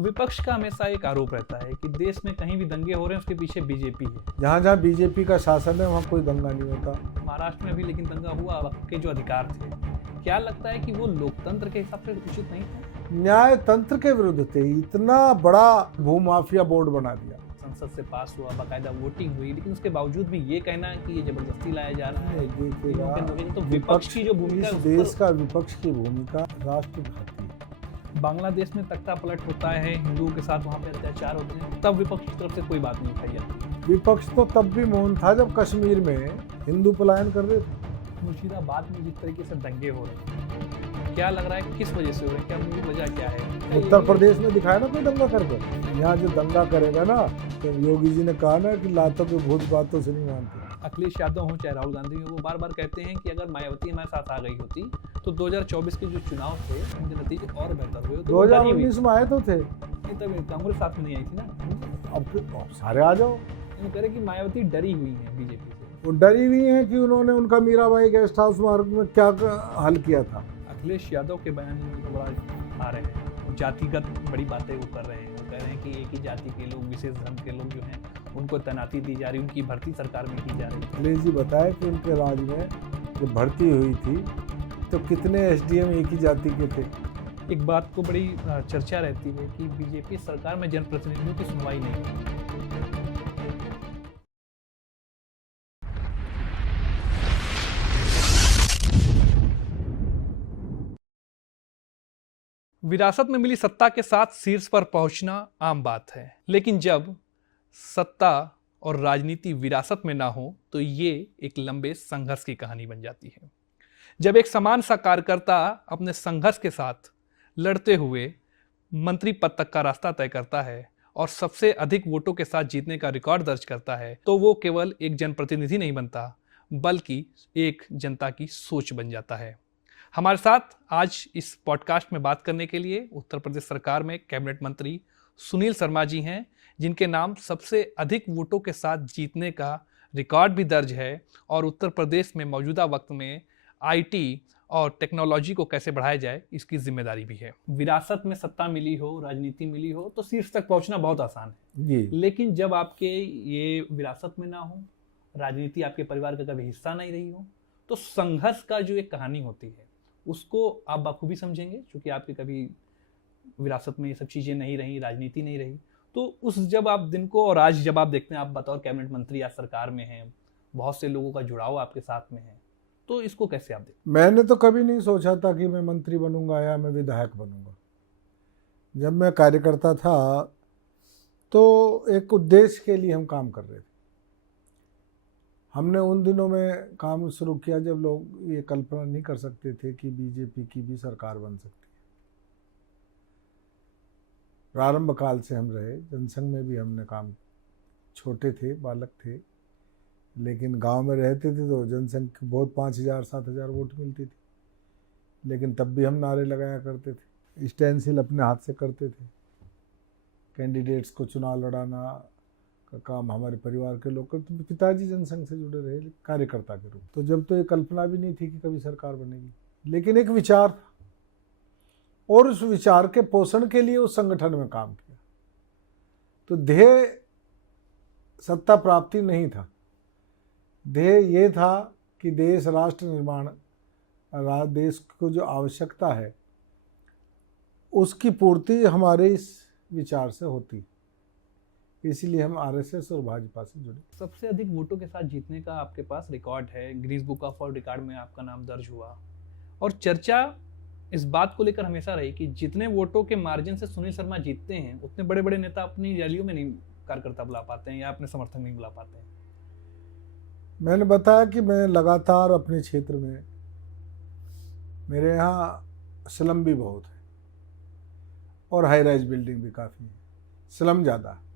विपक्ष का हमेशा एक आरोप रहता है कि देश में कहीं भी दंगे हो रहे हैं उसके पीछे बीजेपी है। जहाँ जहाँ बीजेपी का शासन है वहाँ कोई दंगा नहीं होता। महाराष्ट्र में भी लेकिन दंगा हुआ, वक्त के जो अधिकार थे, क्या लगता है कि वो लोकतंत्र के हिसाब से उचित नहीं थे? न्याय तंत्र के विरुद्ध थे। इतना बड़ा भूमाफिया बोर्ड बना दिया। संसद से पास हुआ, बाकायदा वोटिंग हुई, लेकिन उसके बावजूद भी ये कहना कि ये जबरदस्ती लाया जा रहा है, तो विपक्ष की जो भूमिका इस देश का विपक्ष की भूमिका राष्ट्रघाती है। बांग्लादेश में तख्ता पलट होता है, हिंदुओं के साथ वहाँ पे अत्याचार होते हैं, तब विपक्ष की तरफ से कोई बात नहीं उठाई जाती। विपक्ष तो तब भी मौन था जब कश्मीर में हिंदू पलायन कर रहे थे। मुर्शिदाबाद में जिस तरीके से दंगे हो रहे हैं, क्या लग रहा है किस वजह से हो रहे हैं, क्या मूल वजह क्या है? उत्तर प्रदेश में दिखाया ना कोई दंगा करके। यहाँ जो दंगा करेगा ना, तो योगी जी ने कहा ना कि लातों के भूत बातों से नहीं मानते। अखिलेश यादव हो चाहे राहुल गांधी हो, वो बार बार कहते हैं कि अगर मायावती हमारे साथ आ गई होती तो 2024 के जो चुनाव थे उनके नतीजे और बेहतर हुए। 2019 में आए तो थे, तब कांग्रेस साथ में नहीं आई थी ना। अब सारे आ जाओ। वो कह रहे कि मायावती डरी हुई है बीजेपी से। वो डरी हुई है कि उन्होंने उनका मीराबाई गेस्ट हाउस मार्ग में क्या हल किया था। अखिलेश यादव के बयान में बड़ा आ रहे हैं, जातिगत बड़ी बातें वो कर रहे हैं। वो कह रहे हैं कि एक ही जाति के लोग, विशेष धर्म के लोग जो हैं उनको तैनाती दी जा रही, उनकी भर्ती सरकार में की जा रही है। अखिलेश जी बताए कि उनके राज में जब भर्ती हुई थी तो कितने एसडीएम एक ही जाति के थे। एक बात को बड़ी चर्चा रहती है कि बीजेपी सरकार में जनप्रतिनिधियों की सुनवाई नहीं होती। विरासत में मिली सत्ता के साथ शीर्ष पर पहुंचना आम बात है, लेकिन जब सत्ता और राजनीति विरासत में ना हो तो ये एक लंबे संघर्ष की कहानी बन जाती है। जब एक समान सा कार्यकर्ता अपने संघर्ष के साथ लड़ते हुए मंत्री पद तक का रास्ता तय करता है और सबसे अधिक वोटों के साथ जीतने का रिकॉर्ड दर्ज करता है, तो वो केवल एक जनप्रतिनिधि नहीं बनता, बल्कि एक जनता की सोच बन जाता है। हमारे साथ आज इस पॉडकास्ट में बात करने के लिए उत्तर प्रदेश सरकार में कैबिनेट मंत्री सुनील शर्मा जी हैं, जिनके नाम सबसे अधिक वोटों के साथ जीतने का रिकॉर्ड भी दर्ज है और उत्तर प्रदेश में मौजूदा वक्त में आईटी और टेक्नोलॉजी को कैसे बढ़ाया जाए इसकी जिम्मेदारी भी है। विरासत में सत्ता मिली हो, राजनीति मिली हो तो शीर्ष तक पहुंचना बहुत आसान है जी। लेकिन जब आपके ये विरासत में ना हो, राजनीति आपके परिवार का कभी हिस्सा नहीं रही हो, तो संघर्ष का जो एक कहानी होती है उसको आप बखूबी समझेंगे, क्योंकि आपके कभी विरासत में ये सब चीज़ें नहीं रही, राजनीति नहीं रही। तो उस जब आप दिन को और आज जब आप देखते हैं, आप बतौर कैबिनेट मंत्री आज सरकार में हैं, बहुत से लोगों का जुड़ाव आपके साथ में है, तो इसको कैसे आप देखते? मैंने तो कभी नहीं सोचा था कि मैं मंत्री बनूंगा या मैं विधायक बनूंगा। जब मैं कार्यकर्ता था तो एक उद्देश्य के लिए हम काम कर रहे थे। हमने उन दिनों में काम शुरू किया जब लोग ये कल्पना नहीं कर सकते थे कि बीजेपी की भी सरकार बन सकती है। प्रारंभ काल से हम रहे, जनसंघ में भी हमने काम, छोटे थे, बालक थे, लेकिन गांव में रहते थे तो जनसंघ की बहुत 5,000-7,000 वोट मिलती थी, लेकिन तब भी हम नारे लगाया करते थे। स्टेंसिल अपने हाथ से करते थे। कैंडिडेट्स को चुनाव लड़ाना का काम हमारे परिवार के लोग करते। तो पिताजी जनसंघ से जुड़े रहे कार्यकर्ता के रूप। तो जब तो ये कल्पना भी नहीं थी कि कभी सरकार बनेगी, लेकिन एक विचार था और उस विचार के पोषण के लिए उस संगठन में काम किया। तो ध्येय सत्ता प्राप्ति नहीं था, ध्येय ये था कि देश राष्ट्र निर्माण, देश को जो आवश्यकता है उसकी पूर्ति हमारे इस विचार से होती, इसलिए हम आरएसएस और भाजपा से जुड़े। सबसे अधिक वोटों के साथ जीतने का आपके पास रिकॉर्ड है, Guinness book of world record में आपका नाम दर्ज हुआ और चर्चा इस बात को लेकर हमेशा रही कि जितने वोटों के मार्जिन से सुनील शर्मा जीतते हैं उतने बड़े बड़े नेता अपनी रैलियों में नहीं कार्यकर्ता बुला पाते हैं या अपने समर्थक नहीं बुला पाते हैं। मैंने बताया कि मैं लगातार अपने क्षेत्र में, मेरे यहाँ स्लम भी बहुत है और हाई राइज बिल्डिंग भी काफ़ी है। स्लम ज़्यादा है,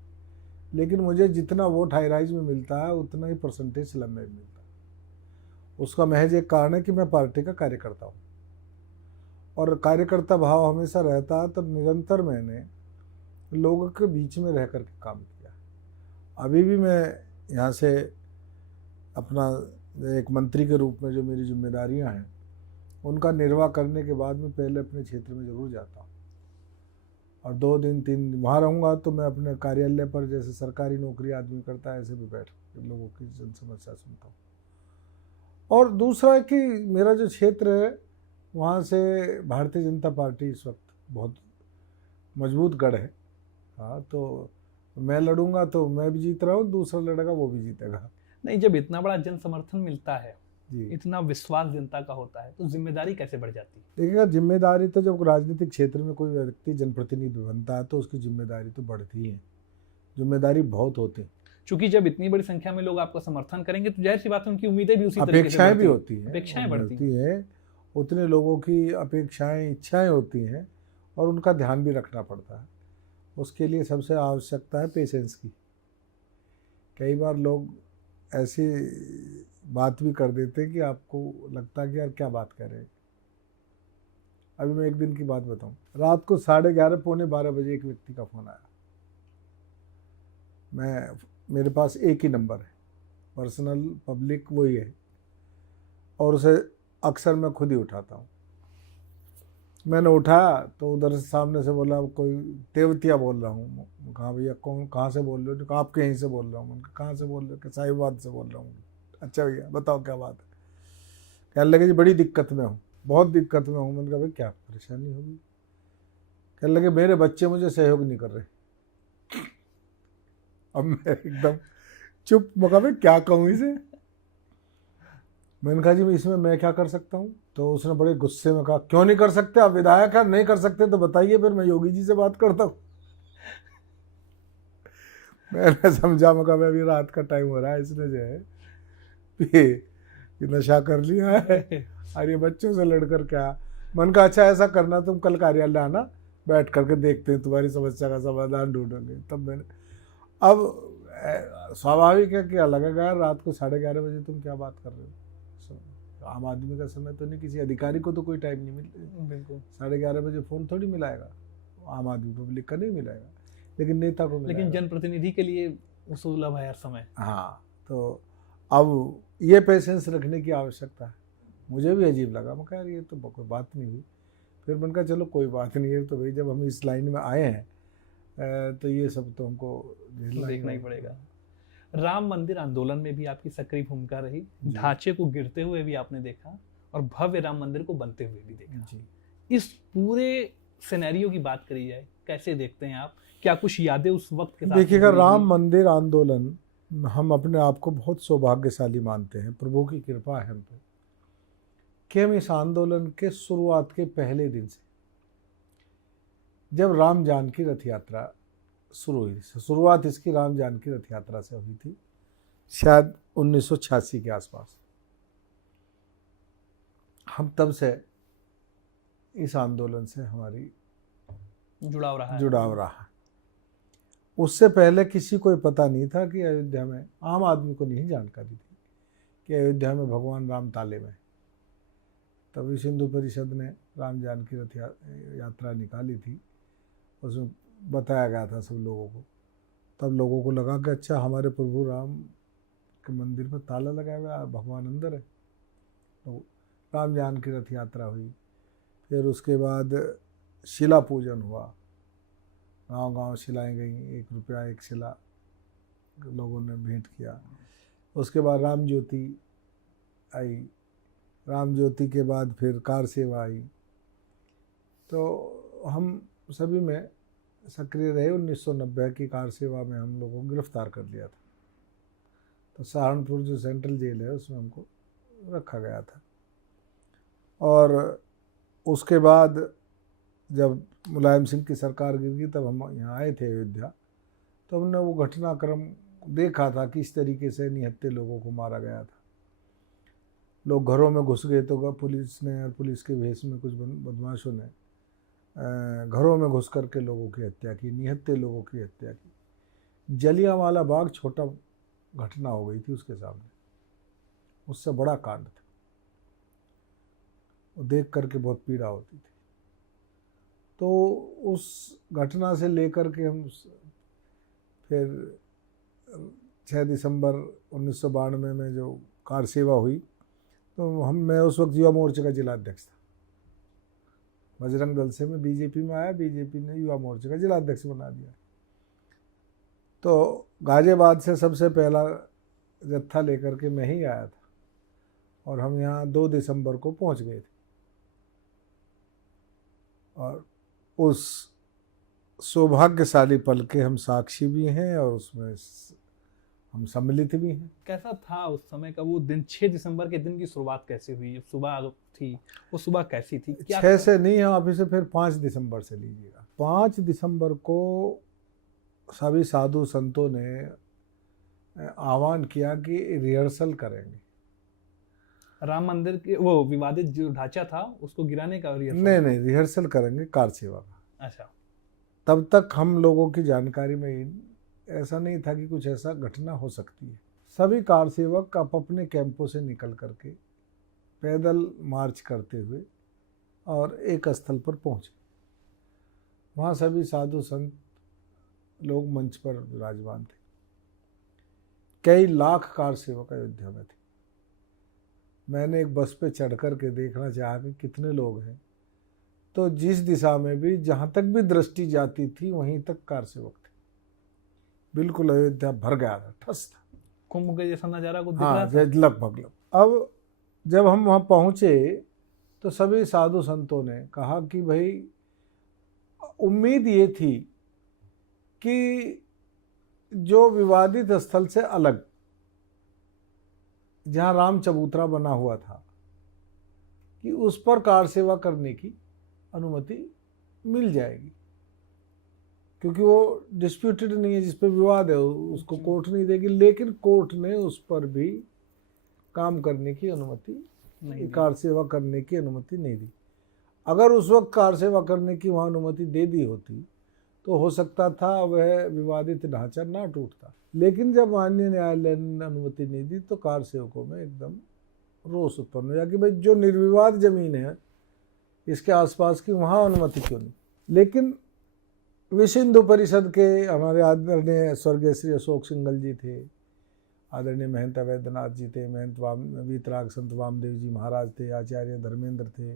लेकिन मुझे जितना वोट हाई राइज में मिलता है उतना ही परसेंटेज स्लम में भी मिलता है। उसका महज एक कारण है कि मैं पार्टी का कार्यकर्ता हूँ और कार्यकर्ता भाव हमेशा रहता है। तब निरंतर मैंने लोगों के बीच में रह कर के काम किया। अभी भी मैं यहाँ से अपना एक मंत्री के रूप में जो मेरी जिम्मेदारियाँ हैं उनका निर्वाह करने के बाद में पहले अपने क्षेत्र में ज़रूर जाता हूँ और 2 दिन 3 दिन वहाँ रहूँगा तो मैं अपने कार्यालय पर जैसे सरकारी नौकरी आदमी करता है ऐसे भी बैठ के लोगों की जन समस्या सुनता हूँ। और दूसरा कि मेरा जो क्षेत्र है वहाँ से भारतीय जनता पार्टी इस वक्त बहुत मजबूत गढ़ है। हाँ, तो मैं लड़ूंगा तो मैं भी जीत रहा हूँ, दूसरा लड़ेगा वो भी जीतेगा। नहीं, जब इतना बड़ा जन समर्थन मिलता है, जी, इतना विश्वास जनता का होता है, तो जिम्मेदारी कैसे बढ़ जाती है? देखिएगा जिम्मेदारी तो जब राजनीतिक क्षेत्र में कोई व्यक्ति जनप्रतिनिधि बनता है तो उसकी जिम्मेदारी तो बढ़ती ही है, जिम्मेदारी बहुत होती है। क्योंकि जब इतनी बड़ी संख्या में लोग आपका समर्थन करेंगे तो जाहिर सी बात है उनकी उम्मीदें भी उसी तरीके से अपेक्षाएं भी होती हैं, अपेक्षाएं बढ़ती हैं, उतने लोगों की अपेक्षाएं इच्छाएं होती हैं और उनका ध्यान भी रखना पड़ता है। उसके लिए सबसे आवश्यकता है पेशेंस की। कई बार लोग ऐसी बात भी कर देते हैं कि आपको लगता है कि यार क्या बात कर रहे हैं। अभी मैं एक दिन की बात बताऊं, रात को 11:30 पौने 12 बजे एक व्यक्ति का फ़ोन आया। मेरे पास एक ही नंबर है, पर्सनल पब्लिक वही है, और उसे अक्सर मैं खुद ही उठाता हूँ। मैंने उठाया तो उधर से सामने से बोला कोई तेवतिया बोल रहा हूँ। कहा भैया कौन, कहाँ से बोल रहे हो? कहा आपके यहीं से बोल रहा हूँ। मैंने कहा कहाँ से बोल रहे हो? साहिबाबाद से बोल रहा हूँ। अच्छा भैया बताओ क्या बात है? कहने लगे जी बड़ी दिक्कत में हूँ, बहुत दिक्कत में हूँ। मैंने कहा भाई क्या परेशानी होगी? कहने लगे मेरे बच्चे मुझे सहयोग नहीं कर रहे। अब मैं एकदम चुप, मैं कहा भाई क्या कहूँ इसे? मैंने कहा जी इसमें मैं क्या कर सकता हूँ? तो उसने बड़े गुस्से में कहा क्यों नहीं कर सकते? आप विधायक हैं, नहीं कर सकते तो बताइए, फिर मैं योगी जी से बात करता हूँ। मैंने समझा, मैं कहा अभी रात का टाइम हो रहा है, इसने जो है ये नशा कर लिया है और ये बच्चों से लड़कर क्या। मन का अच्छा ऐसा करना, तुम कल कार्यालय आना, बैठ करके देखते हैं, तुम्हारी समस्या का समाधान ढूंढेंगे। तब मैंने, अब स्वाभाविक है कि लगेगा यार रात को 11:30 बजे तुम क्या बात कर रहे हो? आम आदमी का समय तो नहीं, किसी अधिकारी को तो कोई टाइम नहीं मिलता। बिल्कुल 11:30 बजे फ़ोन थोड़ी मिलाएगा, आम आदमी पब्लिक का नहीं मिलाएगा, लेकिन नेता को मिलाएगा। लेकिन जनप्रतिनिधि के लिए वो सुलभ है हर समय। हाँ, तो अब ये पेशेंस रखने की आवश्यकता है। मुझे भी अजीब लगा, मैं कहा यार ये तो कोई बात नहीं हुई। फिर मैंने कहा चलो कोई बात नहीं है, तो भाई जब हम इस लाइन में आए हैं तो ये सब तो हमको देखना ही पड़ेगा। राम मंदिर आंदोलन में भी आपकी सक्रिय भूमिका रही, ढांचे को गिरते हुए भी आपने देखा और भव्य राम मंदिर को बनते हुए भी देखा जी। इस पूरे सिनेरियो की बात करी जाए, कैसे देखते हैं आप? क्या कुछ यादें उस वक्त के साथ? देखिएगा राम मंदिर आंदोलन, हम अपने आप को बहुत सौभाग्यशाली मानते हैं, प्रभु की कृपा है हम पे कि हम इस आंदोलन के शुरुआत के पहले दिन से, जब राम जानकी रथ यात्रा शुरू हुई, शुरुआत इसकी राम जानकी रथ यात्रा से हुई थी, शायद 1986 के आसपास, हम तब से इस आंदोलन से हमारी जुड़ाव रहा। उससे पहले किसी को पता नहीं था कि अयोध्या में, आम आदमी को नहीं जानकारी थी कि अयोध्या में भगवान राम ताले में। तभी सिंधु परिषद ने राम जानकी रथ यात्रा निकाली थी, उसमें बताया गया था सब लोगों को। तब लोगों को लगा कि अच्छा हमारे प्रभु राम के मंदिर में ताला लगाया हुआ है, भगवान अंदर है। तो राम जानकी रथ यात्रा हुई, फिर उसके बाद शिला पूजन हुआ, गांव-गांव शिलाएं गई, 1 रुपया 1 शिला लोगों ने भेंट किया। उसके बाद राम ज्योति आई, राम ज्योति के बाद फिर कार सेवा आई। तो हम सभी में सक्रिय रहे। 1990 की कार सेवा में हम लोगों को गिरफ्तार कर लिया था, तो सहारनपुर जो सेंट्रल जेल है उसमें हमको रखा गया था। और उसके बाद जब मुलायम सिंह की सरकार गिर गई तब हम यहाँ आए थे अयोध्या, तो हमने वो घटनाक्रम देखा था कि इस तरीके से निहत्थे लोगों को मारा गया था। लोग घरों में घुस गए तो पुलिस ने और पुलिस के भेष में कुछ बदमाशों ने घरों में घुस करके लोगों की हत्या की, निहत्थे लोगों की हत्या की। जलियांवाला बाग छोटा घटना हो गई थी उसके सामने, उससे बड़ा कांड था, वो देख करके बहुत पीड़ा होती थी। तो उस घटना से लेकर के हम फिर 6 दिसंबर 1992 में जो कार सेवा हुई, तो मैं उस वक्त युवा मोर्चे का जिला अध्यक्ष था, बजरंग दल से मैं बीजेपी में आया, बीजेपी ने युवा मोर्चे का जिला अध्यक्ष बना दिया। तो गाजियाबाद से सबसे पहला जत्था लेकर के मैं ही आया था और हम यहाँ 2 दिसंबर को पहुँच गए थे। और उस सौभाग्यशाली पल के हम साक्षी भी हैं और उसमें हम सम्मिलित भी हैं। कैसा था उस समय का वो दिन? 6 दिसंबर के दिन की शुरुआत कैसे हुई? जब सुबह थी, वो सुबह कैसी थी? क्या 6 से नहीं, हम अभी से फिर 5 दिसंबर से लीजिएगा। 5 दिसंबर को सभी साधु संतों ने आह्वान किया कि रिहर्सल करेंगे। राम मंदिर के वो विवादित जो ढांचा था उसको गिराने का? नहीं, रिहर्सल करेंगे कार सेवा का। अच्छा। तब तक हम लोगों की जानकारी में ऐसा नहीं था कि कुछ ऐसा घटना हो सकती है। सभी कार सेवक अपने कैंपों से निकल करके पैदल मार्च करते हुए और एक स्थल पर पहुंचे। वहाँ सभी साधु संत लोग मंच पर विराजमान थे। कई लाख कार सेवक अयोध्या में थे। मैंने एक बस पे चढ़ कर के देखना चाहा कि कितने लोग हैं, तो जिस दिशा में भी जहाँ तक भी दृष्टि जाती थी वहीं तक कार सेवक थे। बिल्कुल अयोध्या भर गया था, ठस था। कुंभ के जैसा नजारा को दिख हाँ, रहा था? लगभग। अब जब हम वहाँ पहुँचे तो सभी साधु संतों ने कहा कि भाई उम्मीद ये थी कि जो विवादित स्थल से अलग, जहाँ राम चबूतरा बना हुआ था, कि उस पर कार सेवा करने की अनुमति मिल जाएगी, क्योंकि वो डिस्प्यूटेड नहीं है, जिस पर विवाद है उसको कोर्ट नहीं देगी। लेकिन कोर्ट ने उस पर भी काम करने की अनुमति नहीं, कार सेवा करने की अनुमति नहीं दी। अगर उस वक्त कार सेवा करने की वहाँ अनुमति दे दी होती तो हो सकता था वह विवादित ढांचा ना टूटता। लेकिन जब माननीय न्यायालय ने अनुमति नहीं दी तो कार सेवकों में एकदम रोष उत्पन्न हुआ कि भाई जो निर्विवाद जमीन है इसके आसपास की, वहाँ अनुमति क्यों नहीं। लेकिन विश्व हिंदू परिषद के हमारे आदरणीय स्वर्गीय श्री अशोक सिंघल जी थे, आदरणीय महंत अवैधनाथ जी थे, महंत वीतराग संत वामदेव जी महाराज थे, आचार्य धर्मेंद्र थे,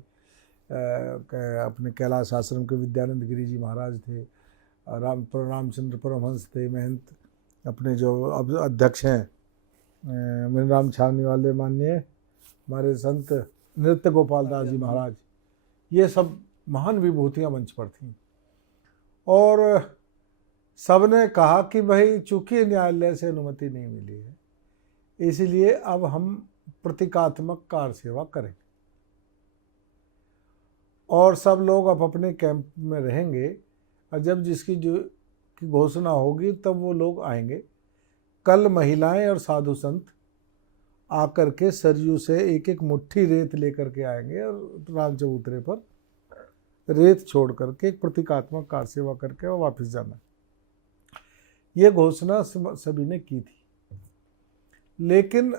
अपने कैलाश आश्रम के विद्यानंद गिरी जी महाराज थे, रामचंद्र परमहंस थे, महंत अपने जो अब अध्यक्ष हैं मनीराम छावनी वाले माननीय हमारे संत नृत्य गोपाल दास जी महाराज, ये सब महान विभूतियाँ मंच पर थीं। और सबने कहा कि भाई चूंकि न्यायालय से अनुमति नहीं मिली है, इसलिए अब हम प्रतीकात्मक कार सेवा करेंगे और सब लोग अब अपने कैंप में रहेंगे, और जब जिसकी जो की घोषणा होगी तब वो लोग आएंगे। कल महिलाएं और साधु संत आकर के सरयू से एक एक मुट्ठी रेत लेकर के आएंगे और राम चबूतरे पर रेत छोड़ करके एक प्रतीकात्मक कार सेवा करके और वापस जाना। ये घोषणा सभी ने की थी। लेकिन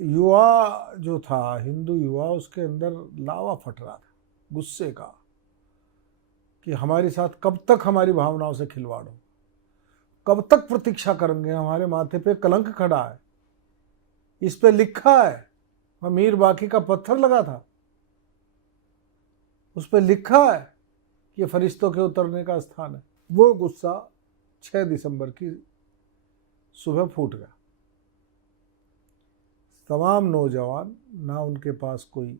युवा जो था, हिंदू युवा, उसके अंदर लावा फट रहा था गुस्से का कि हमारे साथ कब तक हमारी भावनाओं से खिलवाड़ हो, कब तक प्रतीक्षा करेंगे। हमारे माथे पे कलंक खड़ा है, इस पे लिखा है, मीर बाकी का पत्थर लगा था, उस पर लिखा है कि फरिश्तों के उतरने का स्थान है। वो गुस्सा 6 दिसंबर की सुबह फूट गया। तमाम नौजवान, ना उनके पास कोई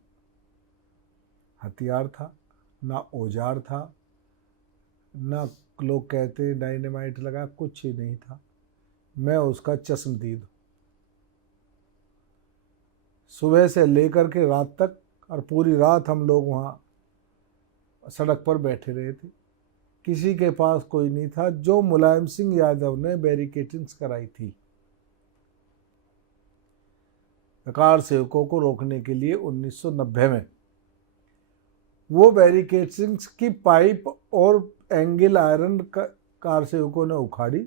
हथियार था, ना औजार था, ना लोग कहते डायनेमाइट लगा, कुछ ही नहीं था। मैं उसका चश्मदीद हूँ। सुबह से लेकर के रात तक, और पूरी रात हम लोग वहाँ सड़क पर बैठे रहे थे। किसी के पास कोई नहीं था। जो मुलायम सिंह यादव ने बैरिकेडिंग्स कराई थी कार सेवकों को रोकने के लिए 1990 में, वो बैरिकेडिंग्स की पाइप और एंगल आयरन कार सेवकों ने उखाड़ी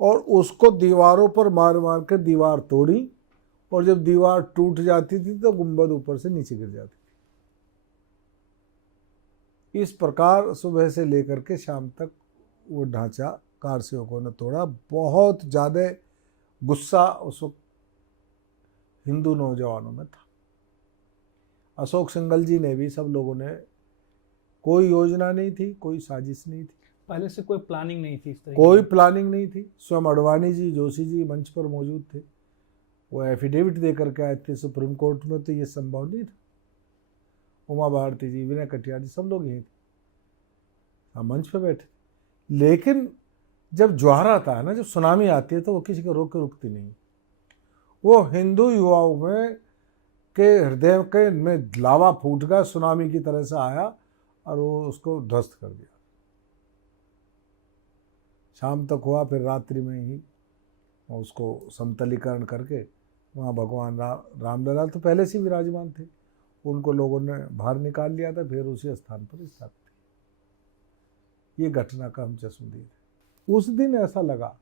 और उसको दीवारों पर मार मार के दीवार तोड़ी, और जब दीवार टूट जाती थी तो गुंबद ऊपर से नीचे गिर जाती थी। इस प्रकार सुबह से लेकर के शाम तक वो ढांचा कार सेवकों ने तोड़ा। बहुत ज़्यादा गुस्सा उस वक्त हिंदू नौजवानों में था। अशोक सिंघल जी ने भी, सब लोगों ने, कोई योजना नहीं थी, कोई साजिश नहीं थी, पहले से कोई प्लानिंग नहीं थी इस तरह कोई प्लानिंग नहीं थी। स्वयं अडवाणी जी, जोशी जी मंच पर मौजूद थे, वो एफिडेविट दे करके आए थे सुप्रीम कोर्ट में, तो ये संभव नहीं था। उमा भारती जी, विनय कटियार जी, सब लोग यहीं थे, हम मंच पर बैठे। लेकिन जब ज्वार आता है ना, जब सुनामी आती है, तो वो किसी को रोक के रुकती नहीं। वो हिंदू युवाओं में के हृदय के में लावा फूट गया, सुनामी की तरह से आया और वो उसको ध्वस्त कर दिया। शाम तक हुआ, फिर रात्रि में ही उसको समतलीकरण करके वहाँ भगवान रामलला तो पहले से विराजमान थे, उनको लोगों ने बाहर निकाल लिया था, फिर उसी स्थान पर स्थापित किया। ये घटना का हम चश्मदीद है। उस दिन ऐसा लगा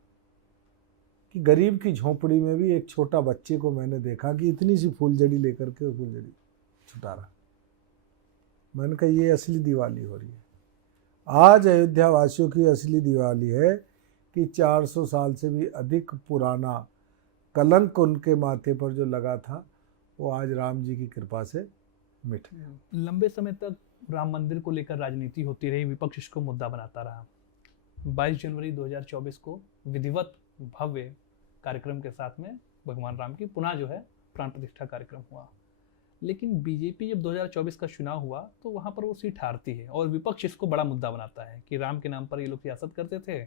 कि गरीब की झोंपड़ी में भी एक छोटा बच्चे को मैंने देखा कि इतनी सी फूलझड़ी लेकर के फूलझड़ी छुटा रहा। मैंने कहा ये असली दिवाली हो रही है। आज अयोध्या वासियों की असली दिवाली है कि 400 साल से भी अधिक पुराना कलंक उनके माथे पर जो लगा था, वो आज राम जी की कृपा से मिट गया। लंबे समय तक राम मंदिर को लेकर राजनीति होती रही, विपक्ष इसको मुद्दा बनाता रहा। 22 जनवरी 2024 को विधिवत भव्य कार्यक्रम के साथ में भगवान राम की पुनः जो है प्राण प्रतिष्ठा कार्यक्रम हुआ। लेकिन बीजेपी जब 2024 का चुनाव हुआ तो वहां पर वो सीट हारती है और विपक्ष इसको बड़ा मुद्दा बनाता है कि राम के नाम पर ये लोग सियासत करते थे,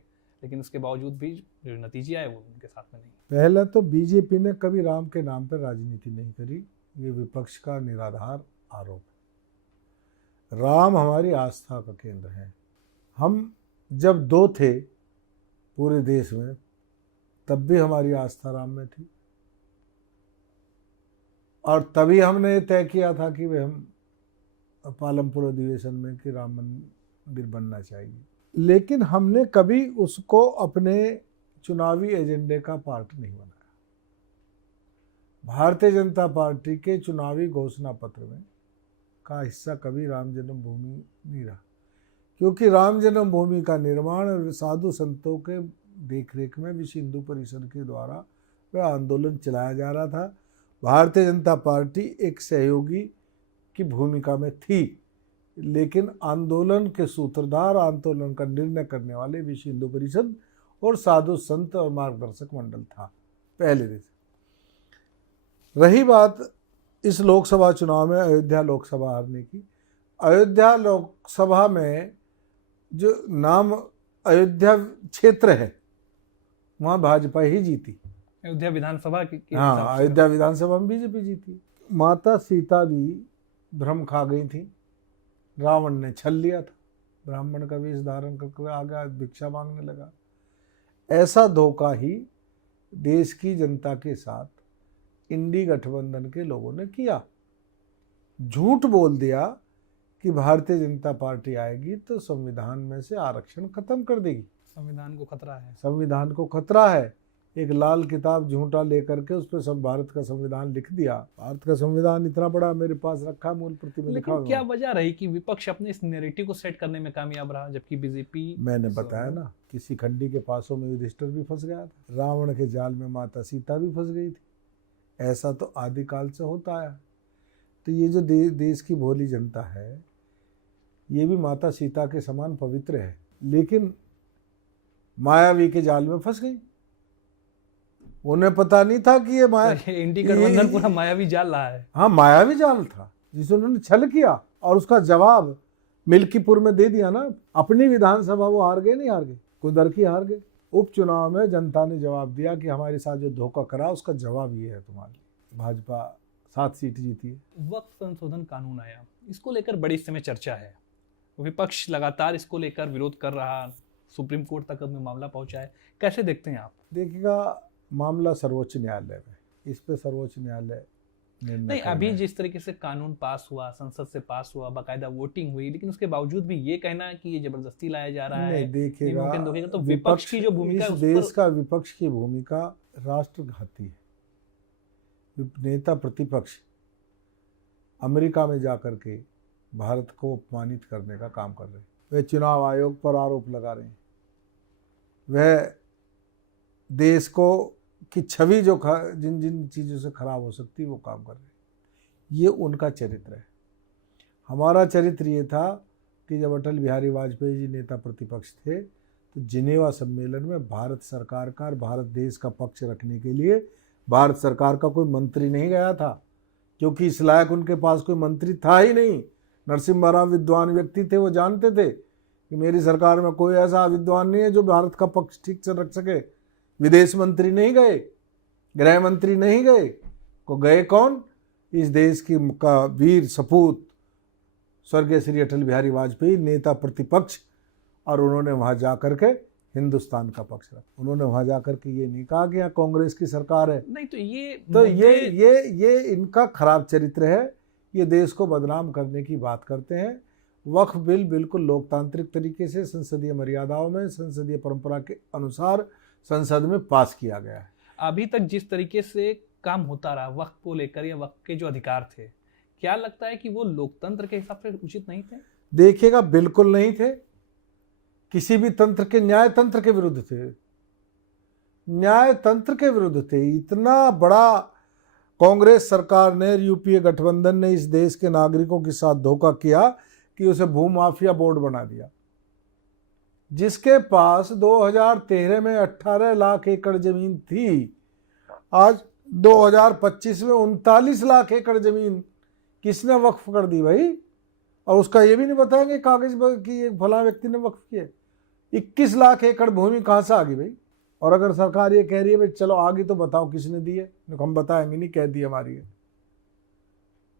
लेकिन उसके बावजूद भी जो नतीजे आए वो उनके साथ में नहीं। पहले तो बीजेपी ने कभी राम के नाम पर राजनीति नहीं करी, ये विपक्ष का निराधार आरोप है। राम हमारी आस्था का केंद्र है। हम जब 2 थे पूरे देश में, तब भी हमारी आस्था राम में थी, और तभी हमने ये तय किया था कि हम पालमपुर अधिवेशन में कि राम मंदिर बनना चाहिए। लेकिन हमने कभी उसको अपने चुनावी एजेंडे का पार्ट नहीं बनाया। भारतीय जनता पार्टी के चुनावी घोषणा पत्र में का हिस्सा कभी राम जन्मभूमि नहीं रहा, क्योंकि राम जन्मभूमि का निर्माण साधु संतों के देखरेख में विश्व हिंदू परिषद के द्वारा वह आंदोलन चलाया जा रहा था। भारतीय जनता पार्टी एक सहयोगी की भूमिका में थी, लेकिन आंदोलन के सूत्रधार, आंदोलन का निर्णय करने वाले विश्व हिंदू परिषद और साधु संत और मार्गदर्शक मंडल था पहले दिन से। रही बात इस लोकसभा चुनाव में अयोध्या लोकसभा हारने की, अयोध्या लोकसभा में जो नाम अयोध्या क्षेत्र है, वहाँ भाजपा ही जीती। अयोध्या विधानसभा की हाँ, अयोध्या विधानसभा में बीजेपी जीती। माता सीता भी भ्रम खा गई थी, रावण ने छल लिया था, ब्राह्मण का वेश धारण करके आ गया, भिक्षा मांगने लगा। ऐसा धोखा ही देश की जनता के साथ इंडी गठबंधन के लोगों ने किया। झूठ बोल दिया कि भारतीय जनता पार्टी आएगी तो संविधान में से आरक्षण खत्म कर देगी। संविधान को खतरा है, संविधान को खतरा है। एक लाल किताब झूठा लेकर के उस पर सब भारत का संविधान लिख दिया। भारत का संविधान इतना बड़ा मेरे पास रखा, मूल प्रति में लिखा। लेकिन क्या वजह रही कि विपक्ष अपने इस नैरेटिव को सेट करने में कामयाब रहा, जबकि बीजेपी? मैंने बताया ना, किसी खंडी के पासों में युधिष्ठिर भी फंस गया था, रावण के जाल में माता सीता भी फंस गई थी। ऐसा तो आदिकाल से होता आया। तो ये जो देश की भोली जनता है, ये भी माता सीता के समान पवित्र है, लेकिन मायावी के जाल में फंस गई। उन्हें पता नहीं था कि ये इंडी गठबंधन पूरा मायावी जाल रहा है। हाँ, मायावी जाल था जिसे उन्होंने छल किया, और उसका जवाब मिल्कीपुर में दे दिया ना। अपनी विधानसभा वो हार गए, नहीं हार गए, कुदरती हार गए। उपचुनाव में जनता ने जवाब दिया कि हमारे साथ जो धोखा करा उसका जवाब ये है तुम्हारे लिए। भाजपा 7 सीट जीती है। वक्त संशोधन कानून आया, इसको लेकर बड़ी इस समय चर्चा है। विपक्ष लगातार इसको लेकर विरोध कर रहा, सुप्रीम कोर्ट तक में मामला पहुंचा है। कैसे देखते हैं आप? देखिएगा, मामला सर्वोच्च न्यायालय में, इस पे सर्वोच्च न्यायालय नहीं, अभी जिस तरीके से कानून पास हुआ, संसद से पास हुआ, बाकायदा वोटिंग हुई, लेकिन उसके बावजूद भी ये कहना कि ये जबरदस्ती लाया जा रहा है, देखिएगा, तो विपक्ष की जो भूमिका इस देश का विपक्ष की भूमिका राष्ट्रघाती है। नेता प्रतिपक्ष अमेरिका में जाकर के भारत को अपमानित करने का काम कर रहे हैं। वे चुनाव आयोग पर आरोप लगा रहे हैं, वह देश को की छवि जो जिन जिन चीज़ों से खराब हो सकती है वो काम कर रहे हैं। ये उनका चरित्र है। हमारा चरित्र ये था कि जब अटल बिहारी वाजपेयी जी नेता प्रतिपक्ष थे तो जिनेवा सम्मेलन में भारत सरकार का और भारत देश का पक्ष रखने के लिए भारत सरकार का कोई मंत्री नहीं गया था, क्योंकि इस लायक उनके पास कोई मंत्री था ही नहीं। नरसिम्हा राव विद्वान व्यक्ति थे, वो जानते थे कि मेरी सरकार में कोई ऐसा विद्वान नहीं है जो भारत का पक्ष ठीक से रख सके। विदेश मंत्री नहीं गए, गृह मंत्री नहीं गए, को गए कौन? इस देश की का वीर सपूत स्वर्गीय श्री अटल बिहारी वाजपेयी नेता प्रतिपक्ष, और उन्होंने वहाँ जा कर के हिंदुस्तान का पक्ष रखा। उन्होंने वहाँ जा कर के ये नहीं कहा कि यहाँ कांग्रेस की सरकार है। नहीं, तो ये इनका खराब चरित्र है। ये देश को बदनाम करने की बात करते हैं। वक्फ बिल बिल्कुल लोकतांत्रिक तरीके से संसदीय मर्यादाओं में, संसदीय परंपरा के अनुसार संसद में पास किया गया है। अभी तक जिस तरीके से काम होता रहा वक्फ को लेकर या वक्फ के जो अधिकार थे, क्या लगता है कि वो लोकतंत्र के हिसाब से उचित नहीं थे? देखिएगा, बिल्कुल नहीं थे। किसी भी तंत्र के, न्याय तंत्र के विरुद्ध थे, न्याय तंत्र के विरुद्ध थे। इतना बड़ा कांग्रेस सरकार ने, यूपीए गठबंधन ने इस देश के नागरिकों के साथ धोखा किया कि उसे भूमाफिया बोर्ड बना दिया, जिसके पास 2013 में 18 लाख एकड़ जमीन थी, आज 2025 में 39 लाख एकड़ जमीन किसने वक्फ कर दी भाई? और उसका ये भी नहीं बताएंगे कागज कि एक फला व्यक्ति ने वक्फ किया। 21 लाख एकड़ भूमि कहाँ से आ गई भाई? और अगर सरकार ये कह रही है भाई चलो आगे तो बताओ किसने दी है, तो हम बताएंगे नहीं, कह दी हमारी है।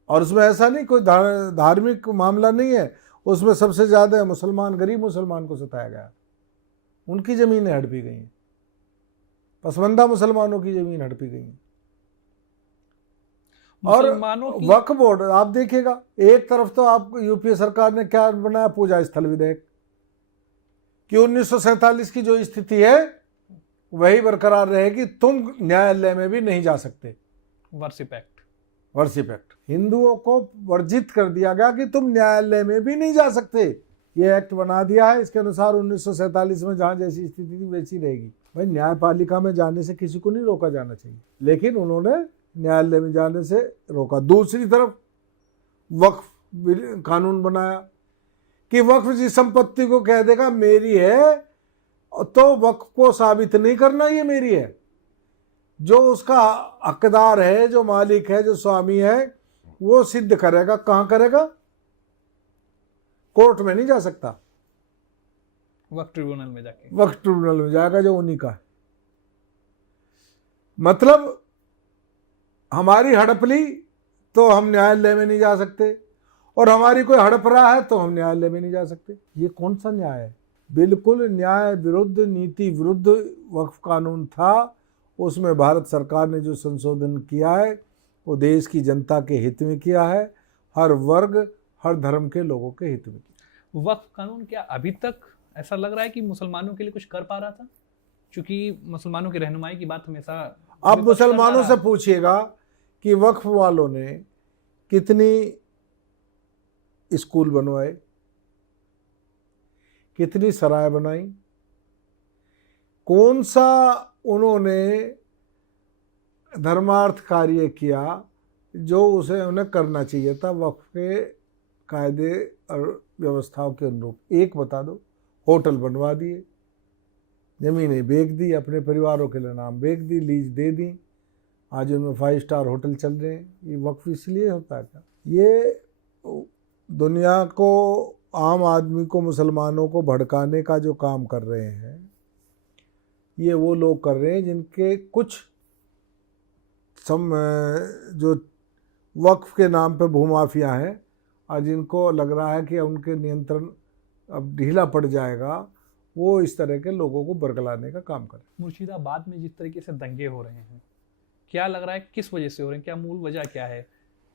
और उसमें ऐसा नहीं कोई धार्मिक मामला नहीं है, उसमें सबसे ज़्यादा मुसलमान, गरीब मुसलमान को सताया गया, उनकी ज़मीनें हड़पी गई हैं, पसमानदा मुसलमानों की ज़मीन हड़पी गई हैं। और वक्फ बोर्ड आप देखिएगा, एक तरफ तो आप यूपीए सरकार ने क्या बनाया, पूजा स्थल विधेयक, कि 1947 की जो स्थिति है वही बरकरार रहेगी, तुम न्यायालय में भी नहीं जा सकते। वर्शिप एक्ट हिंदुओं को वर्जित कर दिया गया कि तुम न्यायालय में भी नहीं जा सकते। ये एक्ट बना दिया है, इसके अनुसार 1947 में जहां जैसी स्थिति थी वैसी रहेगी। भाई न्यायपालिका में जाने से किसी को नहीं रोका जाना चाहिए, लेकिन उन्होंने न्यायालय में जाने से रोका। दूसरी तरफ वक्फ कानून बनाया कि वक्फ जिस संपत्ति को कह देगा मेरी है, तो वक्फ को साबित नहीं करना ये मेरी है। जो उसका हकदार है, जो मालिक है, जो स्वामी है, वो सिद्ध करेगा। कहाँ करेगा? कोर्ट में नहीं जा सकता, वक्फ ट्रिब्यूनल में जाके, वक्फ ट्रिब्यूनल में जाएगा जो उन्हीं का है। मतलब हमारी हड़प ली तो हम न्यायालय में नहीं जा सकते, और हमारी कोई हड़प रहा है तो हम न्यायालय में नहीं जा सकते। ये कौन सा न्याय है? बिल्कुल न्याय विरुद्ध, नीति विरुद्ध वक्फ कानून था। उसमें भारत सरकार ने जो संशोधन किया है वो देश की जनता के हित में किया है, हर वर्ग, हर धर्म के लोगों के हित में किया। वक्फ कानून क्या अभी तक ऐसा लग रहा है कि मुसलमानों के लिए कुछ कर पा रहा था? क्योंकि मुसलमानों की रहनुमाई की बात हमेशा आप मुसलमानों से पूछिएगा कि वक्फ वालों ने कितनी स्कूल बनवाए, कितनी सराय बनाई, कौन सा उन्होंने धर्मार्थ कार्य किया जो उसे उन्हें करना चाहिए था वक्फ के कायदे और व्यवस्थाओं के अनुरूप? एक बता दो। होटल बनवा दिए, जमीनें बेच दी, अपने परिवारों के लिए नाम बेच दी, लीज दे दी, आज उनमें 5 स्टार होटल चल रहे हैं। ये वक्फ इसलिए होता है क्या? ये दुनिया को, आम आदमी को, मुसलमानों को भड़काने का जो काम कर रहे हैं, ये वो लोग कर रहे हैं जिनके कुछ जो वक्फ के नाम पे भूमाफिया हैं, और जिनको लग रहा है कि उनके नियंत्रण अब ढीला पड़ जाएगा, वो इस तरह के लोगों को बरगलाने का काम करें। मुर्शिदाबाद में जिस तरीके से दंगे हो रहे हैं, क्या लग रहा है किस वजह से हो रहे हैं? क्या मूल वजह क्या है?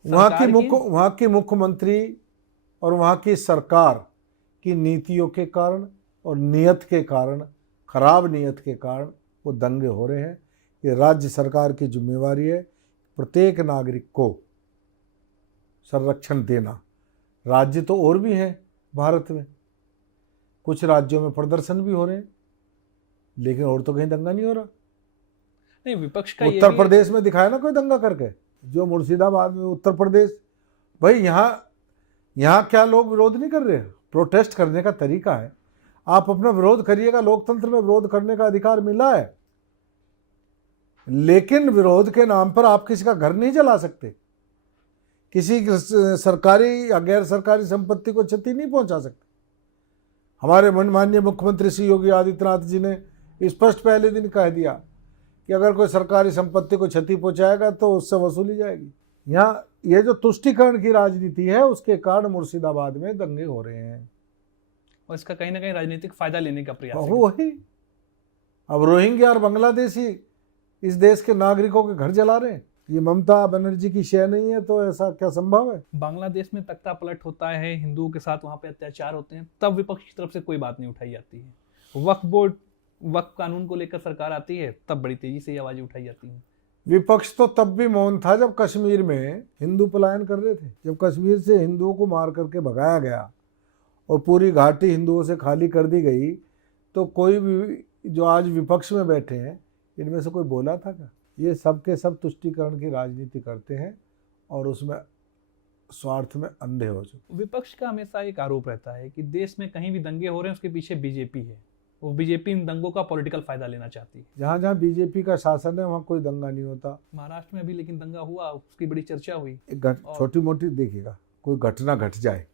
वहाँ की मुख्यमंत्री और वहाँ की सरकार की नीतियों के कारण और नियत के कारण, खराब नियत के कारण वो दंगे हो रहे हैं। ये राज्य सरकार की जिम्मेवारी है प्रत्येक नागरिक को संरक्षण देना। राज्य तो और भी हैं भारत में, कुछ राज्यों में प्रदर्शन भी हो रहे हैं, लेकिन और तो कहीं दंगा नहीं हो रहा। नहीं, विपक्ष का उत्तर प्रदेश में दिखाया ना कोई दंगा करके, जो मुर्शिदाबाद में, उत्तर प्रदेश, भाई यहाँ यहाँ क्या लोग विरोध नहीं कर रहे? प्रोटेस्ट करने का तरीका है, आप अपना विरोध करिएगा, लोकतंत्र में विरोध करने का अधिकार मिला है, लेकिन विरोध के नाम पर आप किसी का घर नहीं जला सकते, किसी सरकारी या गैर सरकारी संपत्ति को क्षति नहीं पहुंचा सकते। हमारे माननीय मुख्यमंत्री श्री योगी आदित्यनाथ जी ने स्पष्ट पहले दिन कह दिया कि अगर कोई सरकारी संपत्ति को क्षति पहुंचाएगा तो उससे वसूली जाएगी। यहाँ ये जो तुष्टीकरण की राजनीति है, उसके कारण मुर्शिदाबाद में दंगे हो रहे हैं और इसका कहीं ना कहीं राजनीतिक फायदा लेने का प्रयास है। वही अब रोहिंग्या और बांग्लादेशी इस देश के नागरिकों के घर जला रहे हैं। ये ममता बनर्जी की शय नहीं है, तो ऐसा क्या संभव है? बांग्लादेश में तख्ता पलट होता है, हिंदुओं के साथ वहां पे अत्याचार होते हैं, तब विपक्ष की तरफ से कोई बात नहीं उठाई जाती है। वक्फ कानून को लेकर सरकार आती है, तब बड़ी तेजी से आवाजें उठाई जाती हैं। विपक्ष तो तब भी मौन था जब कश्मीर में हिंदू पलायन कर रहे थे, जब कश्मीर से हिंदुओं को मार करके भगाया गया और पूरी घाटी हिंदुओं से खाली कर दी गई, तो कोई भी जो आज विपक्ष में बैठे हैं इनमें से कोई बोला था क्या? ये सब के सब तुष्टीकरण की राजनीति करते हैं और उसमें स्वार्थ में अंधे हो चुके। विपक्ष का हमेशा एक आरोप रहता है कि देश में कहीं भी दंगे हो रहे हैं उसके पीछे बीजेपी है, वो बीजेपी इन दंगों का पॉलिटिकल फायदा लेना चाहती है। जहाँ जहाँ बीजेपी का शासन है वहाँ कोई दंगा नहीं होता। महाराष्ट्र में भी लेकिन दंगा हुआ, उसकी बड़ी चर्चा हुई। छोटी मोटी देखिएगा, कोई घटना घट जाए,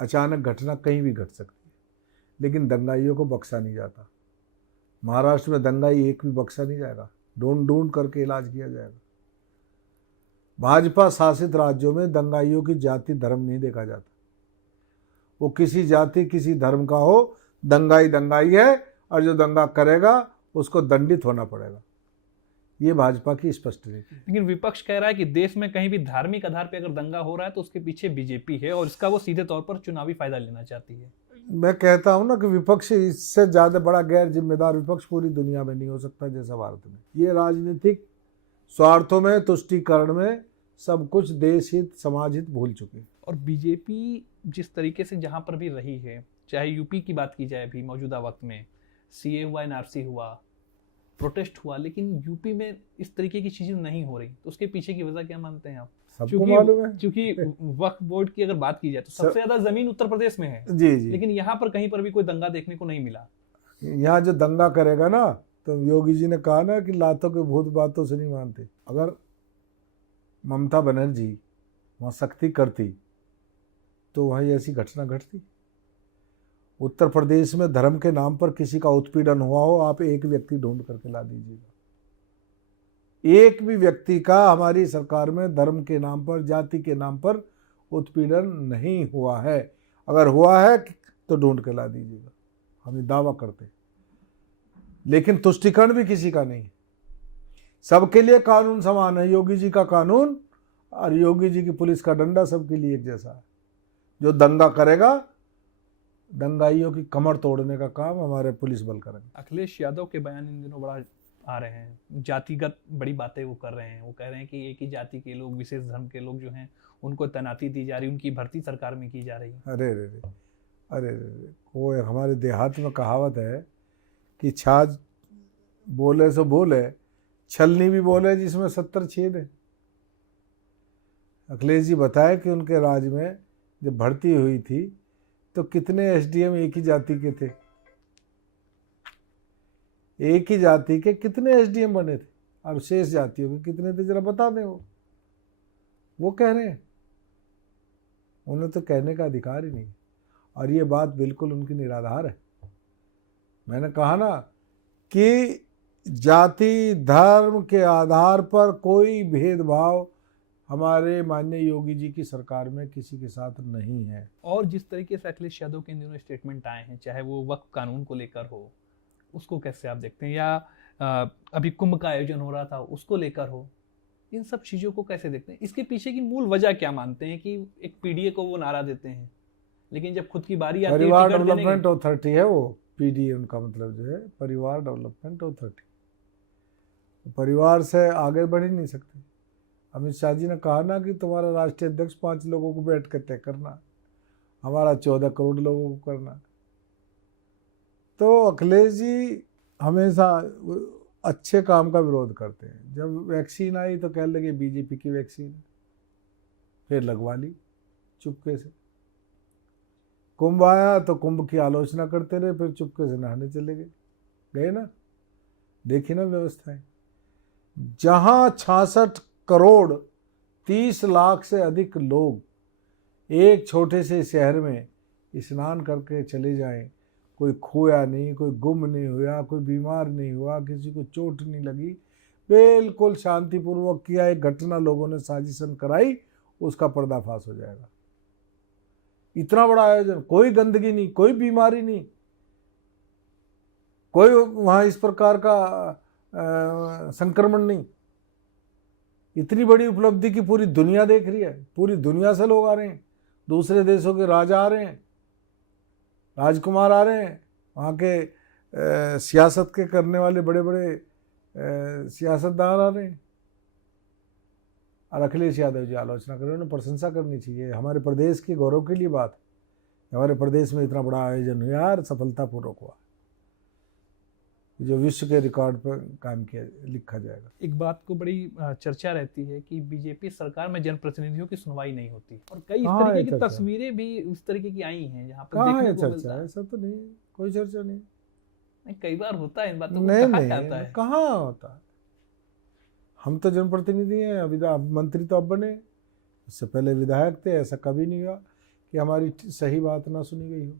अचानक घटना कहीं भी घट सकती है, लेकिन दंगाइयों को बख्शा नहीं जाता। महाराष्ट्र में दंगाई एक भी बख्शा नहीं जाएगा, ढूंढ करके इलाज किया जाएगा। भाजपा शासित राज्यों में दंगाइयों की जाति धर्म नहीं देखा जाता, वो किसी जाति किसी धर्म का हो, दंगाई दंगाई है और जो दंगा करेगा उसको दंडित होना पड़ेगा। ये भाजपा की स्पष्ट नीति। लेकिन विपक्ष कह रहा है कि देश में कहीं भी धार्मिक आधार पर अगर दंगा हो रहा है तो उसके पीछे बीजेपी है और इसका वो सीधे तौर पर चुनावी फायदा लेना चाहती है। मैं कहता हूं ना कि विपक्ष इससे ज्यादा बड़ा गैर जिम्मेदार विपक्ष पूरी दुनिया में नहीं हो सकता जैसा भारत में। ये राजनीतिक स्वार्थों में, तुष्टीकरण में सब कुछ देश हित समाज हित भूल चुके। और बीजेपी जिस तरीके से जहां पर भी रही है, चाहे यूपी की बात की जाए, अभी मौजूदा वक्त में सीए हुआ, एनआरसी हुआ, प्रोटेस्ट हुआ, लेकिन यूपी में इस तरीके की चीजें नहीं हो रही, तो उसके पीछे की वजह क्या मानते हैं आप? सबको मालूम है, क्योंकि वक्फ बोर्ड की अगर बात की जाए तो सबसे ज्यादा जमीन उत्तर प्रदेश में है। जी जी, लेकिन यहाँ पर कहीं पर भी कोई दंगा देखने को नहीं मिला। यहाँ जो दंगा करेगा ना, तो योगी जी ने कहा ना कि लातों के भूत बातों से नहीं मानते। अगर ममता बनर्जी वहाँ सख्ती करती तो वहीं ऐसी घटना घटती। उत्तर प्रदेश में धर्म के नाम पर किसी का उत्पीड़न हुआ हो, आप एक व्यक्ति ढूंढ करके ला दीजिएगा। एक भी व्यक्ति का हमारी सरकार में धर्म के नाम पर, जाति के नाम पर उत्पीड़न नहीं हुआ है। अगर हुआ है तो ढूंढ के ला दीजिएगा, हम ये दावा करते। लेकिन तुष्टीकरण भी किसी का नहीं। सबके लिए कानून समान है। योगी जी का कानून और योगी जी की पुलिस का डंडा सबके लिए एक जैसा है। जो दंगा करेगा, दंगाइयों की कमर तोड़ने का काम हमारे पुलिस बल करेंगे। अखिलेश यादव के बयान इन दिनों बड़ा आ रहे हैं, जातिगत बड़ी बातें वो कर रहे हैं। वो कह रहे हैं कि एक ही जाति के लोग, विशेष धर्म के लोग जो हैं उनको तैनाती दी जा रही, उनकी भर्ती सरकार में की जा रही है। अरे रे रे, अरे रे, वो हमारे देहात में कहावत है कि छाछ बोले सो बोले, छलनी भी बोले जिसमें 70 छेद है। अखिलेश जी बताए कि उनके राज में जब भर्ती हुई थी तो कितने एसडीएम एक ही जाति के थे, एक ही जाति के कितने एसडीएम बने थे, और शेष जातियों के कितने थे जरा बता दें। वो कह रहे हैं, उन्हें तो कहने का अधिकार ही नहीं। और ये बात बिल्कुल उनकी निराधार है। मैंने कहा ना कि जाति धर्म के आधार पर कोई भेदभाव हमारे माननीय योगी जी की सरकार में किसी के साथ नहीं है। और जिस तरीके से अखिलेश यादव के इन दिनों स्टेटमेंट आए हैं, चाहे वो वक्फ कानून को लेकर हो, उसको कैसे आप देखते हैं, या अभी कुंभ का आयोजन हो रहा था उसको लेकर हो, इन सब चीज़ों को कैसे देखते हैं? इसके पीछे की मूल वजह क्या मानते हैं कि एक पीडीए को वो नारा देते हैं, लेकिन जब खुद की बारी आती है, परिवार डेवलपमेंट अथॉरिटी है वो पीडीए, उनका मतलब जो है परिवार डेवलपमेंट अथॉरिटी, परिवार से आगे बढ़ ही नहीं सकते। अमित शाह जी ने कहा ना कि तुम्हारा राष्ट्रीय अध्यक्ष 5 लोगों को बैठ कर तय करना, हमारा 14 करोड़ लोगों को करना। तो अखिलेश जी हमेशा अच्छे काम का विरोध करते हैं। जब वैक्सीन आई तो कहने लगे बीजेपी की वैक्सीन, फिर लगवा ली चुपके से। कुंभ आया तो कुंभ की आलोचना करते रहे, फिर चुपके से नहाने चले गए ना। देखी ना व्यवस्थाएं। जहां 66 करोड़ 30 लाख से अधिक लोग एक छोटे से शहर में स्नान करके चले जाएं, कोई खोया नहीं, कोई गुम नहीं हुआ, कोई बीमार नहीं हुआ, किसी को चोट नहीं लगी, बिल्कुल शांतिपूर्वक किया। एक घटना लोगों ने साजिशन कराई, उसका पर्दाफाश हो जाएगा। इतना बड़ा आयोजन, कोई गंदगी नहीं, कोई बीमारी नहीं, कोई वहां इस प्रकार का संक्रमण नहीं। इतनी बड़ी उपलब्धि की पूरी दुनिया देख रही है, पूरी दुनिया से लोग आ रहे हैं, दूसरे देशों के राजा आ रहे हैं, राजकुमार आ रहे हैं, वहाँ के सियासत के करने वाले बड़े बड़े सियासतदान आ रहे हैं। और अखिलेश यादव जी आलोचना कर रहे हैं, उन्हें प्रशंसा करनी चाहिए। हमारे प्रदेश के गौरव के लिए बात है, हमारे प्रदेश में इतना बड़ा आयोजन हुआ यार, सफलतापूर्वक हुआ, जो विश्व के रिकॉर्ड पर काम किया लिखा जाएगा। एक बात को बड़ी चर्चा रहती है कि बीजेपी सरकार में जनप्रतिनिधियों की सुनवाई नहीं होती, और कई इस तरीके की तस्वीरें भी उस तरीके की आई हैं जहाँ पर देखने को मिलता है। ऐसा तो नहीं, कोई चर्चा नहीं। कई बार होता है इन बातों को नहीं, कहा जाता है। कहाँ होता है? हम तो जनप्रतिनिधि हैं, मंत्री तो अब बने, उससे पहले विधायक थे। ऐसा कभी नहीं हुआ कि हमारी सही बात ना सुनी गई हो।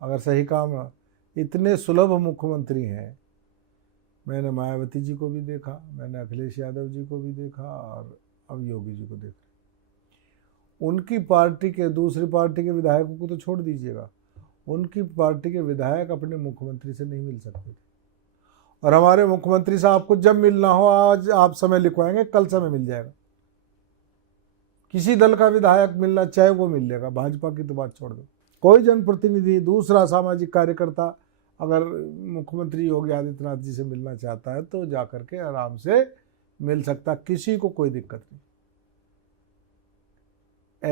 अगर सही काम, इतने सुलभ मुख्यमंत्री हैं। मैंने मायावती जी को भी देखा, मैंने अखिलेश यादव जी को भी देखा, और अब योगी जी को देख रहे। उनकी पार्टी के, दूसरी पार्टी के विधायकों को तो छोड़ दीजिएगा, उनकी पार्टी के विधायक अपने मुख्यमंत्री से नहीं मिल सकते थे। और हमारे मुख्यमंत्री साहब को जब मिलना हो, आज आप समय लिखवाएंगे, कल समय मिल जाएगा। किसी दल का विधायक मिलना चाहे वो मिल जाएगा, भाजपा की तो बात छोड़ दो। कोई जनप्रतिनिधि, दूसरा सामाजिक कार्यकर्ता अगर मुख्यमंत्री योगी आदित्यनाथ जी से मिलना चाहता है तो जाकर के आराम से मिल सकता, किसी को कोई दिक्कत नहीं।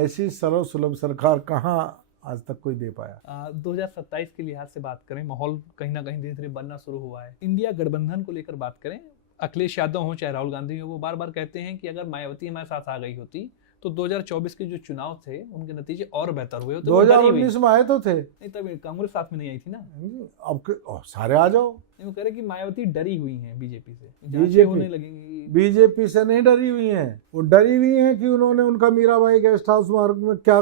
ऐसी सर्व सुलभ सरकार कहाँ आज तक कोई दे पाया। 2027 के लिहाज से बात करें, माहौल कहीं ना कहीं धीरे धीरे बनना शुरू हुआ है। इंडिया गठबंधन को लेकर बात करें, अखिलेश यादव हो चाहे राहुल गांधी हो, वो बार बार कहते हैं कि अगर मायावती हमारे साथ आ गई होती तो 2024 के जो चुनाव थे उनके नतीजे और बेहतर हुए होते। 2019 में आए तो थे, नहीं तब कांग्रेस साथ में नहीं आई थी ना। अब सारे आ जाओ। वो कह रहे कि मायावती डरी हुई हैं बीजेपी से, बीजेपी से नहीं डरी हुई हैं, वो डरी हुई हैं कि उन्होंने उनका मीराबाई गेस्ट हाउस मार्ग में क्या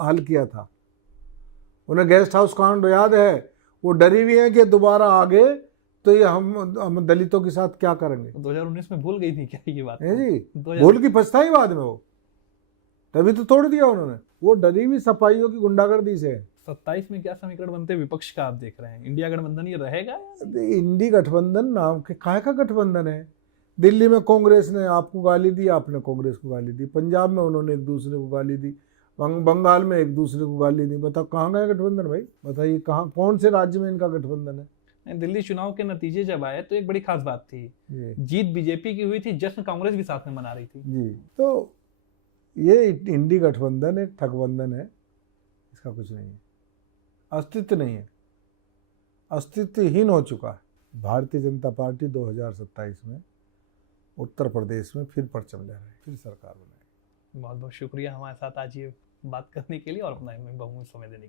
हल किया था। उन्हें गेस्ट हाउस कांड याद है। वो डरी हुई हैं कि दोबारा आगे तो ये हम दलितों के साथ क्या करेंगे। 2019 में भूल गई थी क्या ये बात? है जी, भूल की पछताई बाद में, वो तभी तो तोड़ दिया उन्होंने। वो डरी हुई सपाइयों की गुंडागर्दी से। 27 में क्या समीकरण बनते विपक्ष का आप देख रहे हैं? इंडिया गठबंधन ये रहेगा? इंडी गठबंधन नाम के काहे का गठबंधन है? दिल्ली में कांग्रेस ने आपको गाली दी, आपने कांग्रेस को गाली दी। पंजाब में उन्होंने एक दूसरे को गाली दी, बंगाल में एक दूसरे को गाली दी। बताओ कहाँ गया गठबंधन भाई? बताइए कहाँ, कौन से राज्य में इनका गठबंधन है? दिल्ली चुनाव के नतीजे जब आए तो एक बड़ी खास बात थी, जीत बीजेपी की हुई थी, जश्न कांग्रेस भी साथ में मना रही थी जी। तो ये इंडी गठबंधन एक ठगबंधन है, इसका कुछ नहीं है, अस्तित्व नहीं है, अस्तित्वहीन हो चुका है। भारतीय जनता पार्टी 2027 में उत्तर प्रदेश में फिर परचम लहराए, फिर सरकार बनाए। बहुत बहुत शुक्रिया हमारे साथ आज ये बात करने के लिए और अपना बहुमूल्य समय देने के लिए।